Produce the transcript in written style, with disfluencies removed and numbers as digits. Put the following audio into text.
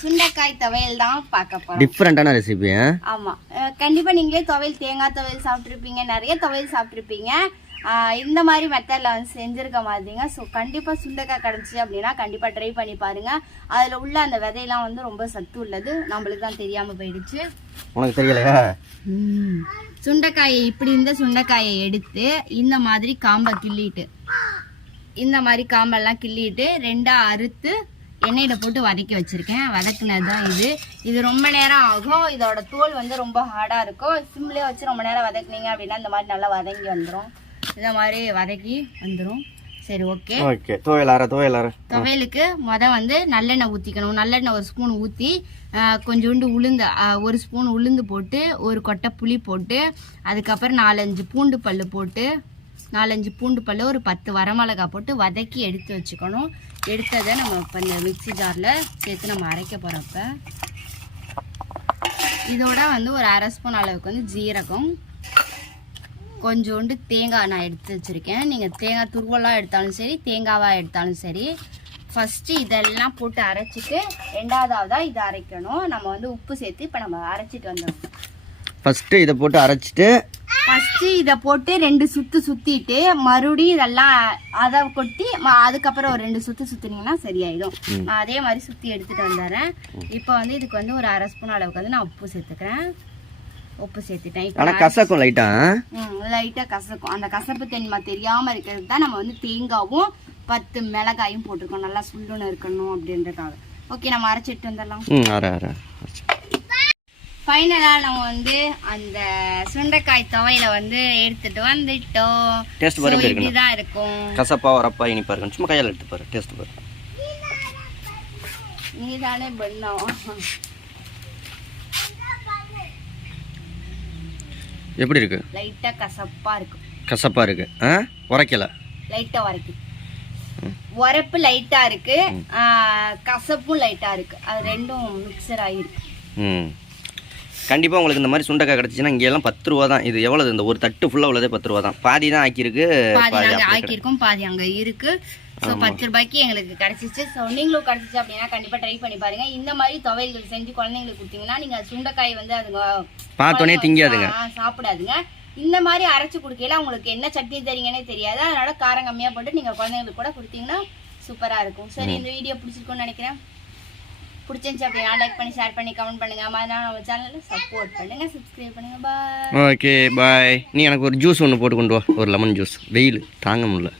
சுண்டைக்காய் துவையல் தான் பார்க்க போறோம். டிஃபரெண்டான ரெசிபி. ஆமா, கண்டிப்பா நீங்களே துவையல், தேங்காய் துவையல் சாப்பிட்டுருப்பீங்க, நிறைய துவையல் சாப்பிட்டுருப்பீங்க. இந்த மாதிரி மெத்தட்ல வந்து செஞ்சிருக்க மாதிரிங்க. ஸோ கண்டிப்பா சுண்டைக்காய் கிடைச்சி அப்படின்னா கண்டிப்பா ட்ரை பண்ணி பாருங்க. அதுல உள்ள அந்த விதையெல்லாம் வந்து ரொம்ப சத்து உள்ளது. நம்மளுக்கு தான் தெரியாம போயிடுச்சு. உனக்கு தெரியலையா? சுண்டைக்காயை இப்படி இந்த சுண்டைக்காயை எடுத்து இந்த மாதிரி காம்பை கிள்ளிட்டு, இந்த மாதிரி காம்பெல்லாம் கிள்ளிட்டு ரெண்டா அறுத்து எண்ணெயில போட்டு வதக்கி வச்சிருக்கேன். வதக்குனது தான் இது ரொம்ப நேரம் ஆகும். இதோட தோல் வந்து ரொம்ப ஹார்டா இருக்கும். சிம்லேயே வச்சு ரொம்ப நேரம் வதக்குனீங்க அப்படின்னா இந்த மாதிரி நல்லா வதங்கி வந்துடும். இந்த மாதிரி வதக்கி வந்துடும். சரி, ஓகே. துவையலுக்கு வந்து நல்லெண்ணெய் ஊற்றிக்கணும். நல்லெண்ணெய் 1 ஸ்பூன் ஊற்றி கொஞ்சோண்டு உளுந்து, 1 ஸ்பூன் உளுந்து போட்டு, ஒரு கொட்டை புளி போட்டு, அதுக்கப்புறம் 4-5 பூண்டு பல்லு போட்டு, 4-5 பூண்டு பல்லு, ஒரு 10 வரமிளகா போட்டு வதக்கி எடுத்து வச்சுக்கணும். எடுத்ததை நம்ம இப்போ இந்த மிக்ஸி ஜாரில் சேர்த்து நம்ம அரைக்க போகிறப்ப இதோட வந்து ஒரு 1/2 ஸ்பூன் அளவுக்கு வந்து ஜீரகம், கொஞ்சோண்டு தேங்காய் நான் எடுத்து வச்சுருக்கேன். நீங்கள் தேங்காய் துருவலாக எடுத்தாலும் சரி, தேங்காவாக எடுத்தாலும் சரி. ஃபஸ்ட்டு இதெல்லாம் போட்டு அரைச்சிட்டு ரெண்டாவதாக இதை அரைக்கணும். நம்ம வந்து உப்பு சேர்த்து இப்போ நம்ம அரைச்சிட்டு வந்துடும். ஃபஸ்ட்டு இதை போட்டு அரைச்சிட்டு இதை போட்டு 2 சுற்று சுற்றிட்டு மறுபடியும் இதெல்லாம் அதை கொட்டி அதுக்கப்புறம் ஒரு 2 சுற்று சுற்றினீங்கன்னா சரியாயிடும். நான் அதே மாதிரி சுற்றி எடுத்துகிட்டு வந்துடுறேன். இப்போ வந்து இதுக்கு வந்து ஒரு 1/2 ஸ்பூன் அளவுக்கு வந்து நான் உப்பு சேர்த்துக்கிறேன். உப்பு சேர்த்துட்டேன். கசக்கும், லைட்டாக கசக்கும். அந்த கசப்பு தன்மை தெரியாமல் இருக்கிறதுக்கு தான் நம்ம வந்து தேங்காவும் 10 மிளகாயும் போட்டிருக்கோம். நல்லா சுள்ளுன்னு இருக்கணும் அப்படின்றதுக்காக. ஓகே, நம்ம அரைச்சிட்டு வந்துடலாம். ஃபைனலாக நம்ம வந்து அந்த சுண்டைக்காய் துவையில வந்து எடுத்துட்டு வந்துட்டோம். டேஸ்ட் பாரு, எப்படி இப்படிதான் இருக்கும். கசப்பா வரப்பா இனிப்பா இருக்கும். சும்மா கையால எடுத்து பாரு, டேஸ்ட் பாரு. நீதானே பண்ணோம். எப்படி இருக்கு? லைட்டா கசப்பா இருக்கு. கசப்பா இருக்கு. உரைக்கல. லைட்டா உரைக்கு. உரைப்பு லைட்டா இருக்கு, கசப்பும் லைட்டா இருக்கு. அது ரெண்டும் மிக்சர் ஆகிருக்கு. கண்டிப்பாக உங்களுக்கு இந்த மாதிரி சுண்டைக்காய் கிடச்சிச்சின்னா இங்கே எல்லாம் 10 ரூபா தான். இது எவ்வளவு? இந்த ஒரு தட்டு ஃபுல்லாக உள்ளதே 10 ரூபா தான். பாதி தான் ஆக்கியிருக்கு, பாதி ஆக்கியிருக்கோம், பாதி அங்கே இருக்கு. ஸோ 10 ரூபாய்க்கு எங்களுக்கு கிடச்சிச்சு. ஸோ நீங்களும் கிடச்சிச்சு அப்படின்னா கண்டிப்பாக ட்ரை பண்ணி பாருங்க. இந்த மாதிரி துவையல்கள் செஞ்சு குழந்தைங்களுக்கு கொடுத்தீங்கன்னா நீங்கள் சுண்டைக்காய் வந்து அதுங்க பார்த்தோன்னே திங்காதுங்க, சாப்பிடாதுங்க. இந்த மாதிரி அரைச்சி கொடுக்கல உங்களுக்கு என்ன சட்னி தரீங்கன்னே தெரியாது. அதனால காரம் கம்மியாக போட்டு நீங்கள் குழந்தைங்களுக்கு கூட கொடுத்தீங்கன்னா சூப்பராக இருக்கும். சரி, இந்த வீடியோ பிடிச்சிருக்கும்னு நினைக்கிறேன். பிடிச்சிருந்துச்சு அப்படின்னா லைக் பண்ணி, ஷேர் பண்ணி, கமெண்ட் பண்ணுங்க. மாதிரி நம்ம சேனலில் சப்போர்ட் பண்ணுங்க, சப்ஸ்கிரைப் பண்ணுங்க. பாய். ஓகே, பாய். நீ எனக்கு ஒரு ஜூஸ் ஒன்று போட்டு கொண்டு வா, ஒரு லெமன் ஜூஸ். வெயில் தாங்க முடியல.